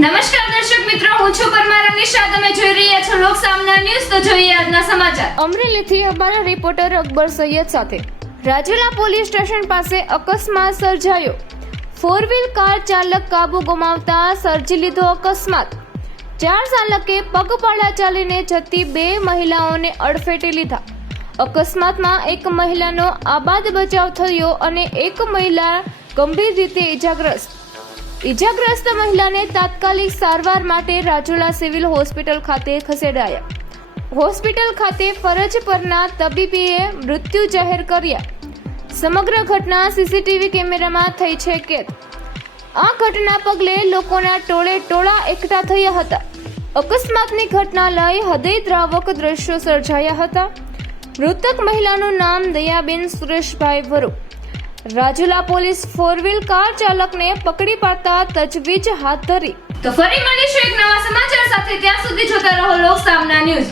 નમસ્કાર દર્શક મિત્રો, હું છું પરમાર અનિશા. તમે જોઈ રહ્યા છો લોક સામના ન્યૂઝ. તો જોઈએ આજના સમાચાર. અમરેલીથી અમારા રિપોર્ટર અકબર સૈયદ સાથે. રાજુલા પોલીસ સ્ટેશન પાસે અકસ્માત સર્જાયો. 4 વ્હીલ કાર ચાલક કાબુ ગુમાવતા સર્જી લીધો અકસ્માત. 4 ચાલકે પગપાળા ચાલીને જતી 2 મહિલાઓને અડફેટે લીધા. અકસ્માતમાં એક મહિલાનો આબાદ બચાવ થયો અને એક મહિલા ગંભીર રીતે ઈજાગ્રસ્ત મહિલાને તાત્કાલિક સારવાર માટે રાજુલા સિવિલ હોસ્પિટલ ખાતે ખસેડાયા. હોસ્પિટલ ખાતે ફરજ પરના તબીબીએ મૃત્યુ જાહેર કર્યા. સમગ્ર ઘટના સીસીટીવી કેમેરામાં થઈ છે કેદ. આ ઘટના પગલે લોકોના ટોળા એકઠા થયા હતા. અકસ્માતની ઘટના લઈ હૃદયદ્રાવક દ્રશ્યો સર્જાયા હતા. મૃતક મહિલાનું નામ Dayaben Sureshbhai Varu. Rajula police 4 wheel car ચાલકને પકડી પાડતા તજવીજ હાથ ધરી. તો ફરી મળીશું એક નવા સમાચાર સાથે. ત્યાં સુધી જોતા રહો લોક સામના ન્યૂઝ.